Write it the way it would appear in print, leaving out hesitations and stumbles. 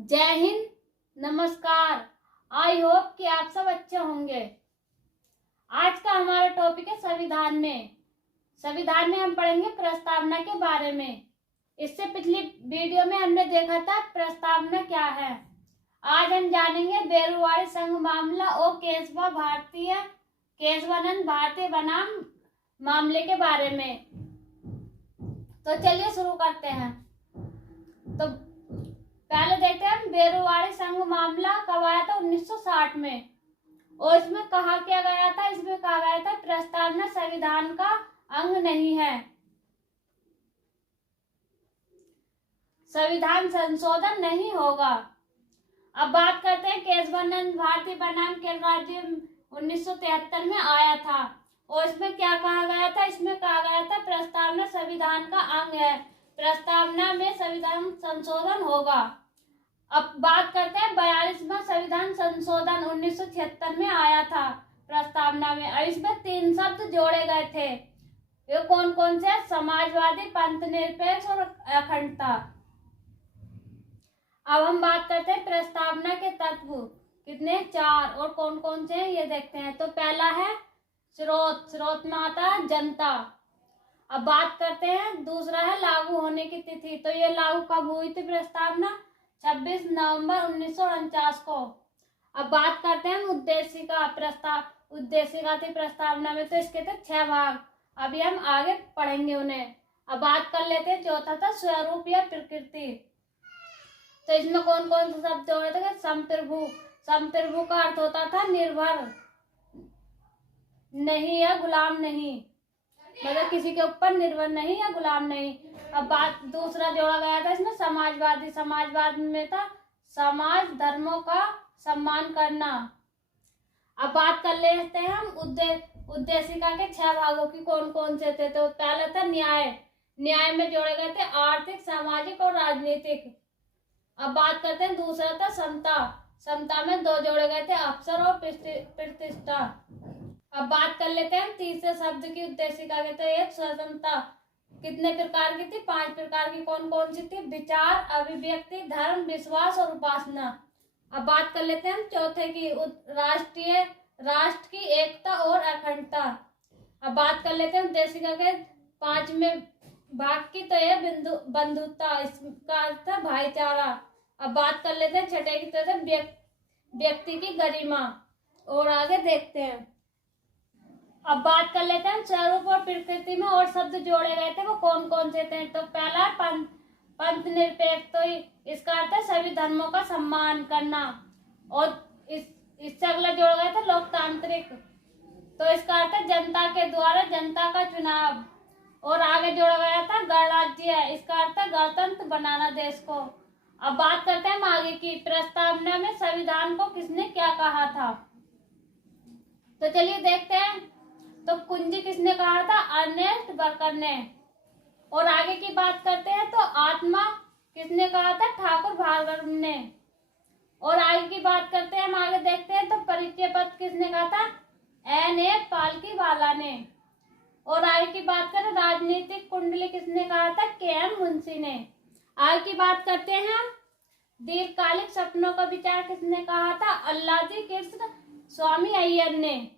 जय हिंद, नमस्कार। I hope कि आप सब अच्छे होंगे। आज का हमारा टॉपिक है संविधान में। संविधान में हम पढ़ेंगे प्रस्तावना के बारे में। इससे पिछली वीडियो में हमने देखा था प्रस्तावना क्या है। आज हम जानेंगे बेरुवाड़ी संघ मामला और केशवानंद भारती बनाम मामले के बारे में। तो चलिए शुरू करते हैं। तो पहले देखते हैं बेरुवाड़ी संघ मामला कब आया था 1960 में। और इसमें कहा क्या गया था, इसमें कहा गया था प्रस्तावना संविधान का अंग नहीं है, संविधान संशोधन नहीं होगा। अब बात करते हैं केशवानंद भारती बनाम केरल राज्य 1973 में आया था। और इसमें क्या कहा गया था, इसमें कहा गया था प्रस्तावना संविधान का अंग है, प्रस्तावना में संविधान संशोधन होगा। अब बात करते हैं 42वां संविधान संशोधन 1976 में आया था प्रस्तावना में। और इसमें 3 शब्द जोड़े गए थे। ये कौन कौन से? समाजवादी, पंथ निरपेक्ष और अखंडता। अब हम बात करते हैं प्रस्तावना के तत्व कितने, 4, और कौन कौन से हैं ये देखते हैं। तो पहला है स्रोत में आता है जनता। अब बात करते हैं, दूसरा है लागू होने की तिथि। तो ये लागू कब हुई थी प्रस्तावना? 26 नवंबर 1949 को। अब बात करते हैं उद्देशिका थी प्रस्तावना में। तो इसके थे 6 भाग। अभी हम आगे पढ़ेंगे उन्हें। अब बात कर लेते हैं, चौथा था स्वरूप या प्रकृति। तो इसमें कौन कौन से शब्द जोड़े थे? संप्रभु। संप्रभु का अर्थ होता था निर्भर नहीं या गुलाम नहीं, मतलब किसी के ऊपर निर्भर नहीं या गुलाम नहीं। अब बात दूसरा जोड़ा गया था इसमें समाजवादी। समाजवाद में था समाज धर्मों का सम्मान करना। अब बात कर लेते हैं हम उद्देशिका के 6 भागों की कौन कौन से थे। तो पहला था न्याय। न्याय में जोड़े गए थे आर्थिक, सामाजिक और राजनीतिक। अब बात करते हैं, दूसरा था समता। समता में 2 जोड़े गए थे अवसर और प्रतिष्ठा। अब बात कर लेते हैं तीसरे शब्द की उद्देशिका के। तो एक स्वतंत्रता कितने प्रकार की थी? 5 प्रकार की। कौन कौन सी थी? विचार, अभिव्यक्ति, धर्म, विश्वास और उपासना। अब बात कर लेते हैं चौथे की राष्ट्र की एकता और अखंडता। अब बात कर लेते हैं उद्देशिका के 5वें भाग की। तो यह बंधुता, इसका अर्थ है भाईचारा। अब बात कर लेते हैं छठे की। तो व्यक्ति की गरिमा। और आगे देखते हैं। अब बात कर लेते हैं स्वरूप और प्रकृति में और शब्द जोड़े गए थे वो कौन कौन से थे। तो पहला पंथ निरपेक्ष। तो इसका अर्थ है सभी धर्मों का सम्मान करना। और इससे अगला जोड़ा गया था लोकतांत्रिक। तो इसका अर्थ है जनता के द्वारा जनता का चुनाव। और आगे जोड़ा गया था गणराज्य। इसका अर्थ है गणतंत्र बनाना देश को। अब बात करते हैं हम आगे की। प्रस्तावना में संविधान को किसने क्या कहा था? तो चलिए देखते हैं। तो कुंजी किसने कहा था? अर्नेस्ट बर्कर ने। और आगे की बात करते हैं तो आत्मा किसने कहा था? ठाकुर भार्गव ने। और आगे की बात करते हैं, हम आगे देखते हैं तो परिचय पत्र किसने कहा था? N.A. पालकीवाला ने। और आगे की बात करें राजनीतिक कुंडली किसने कहा था? K.M. मुंशी ने। आगे की बात करते हैं हम दीर्घकालिक सपनों का विचार किसने कहा था? अल्लादी कृष्ण स्वामी अय्यर ने।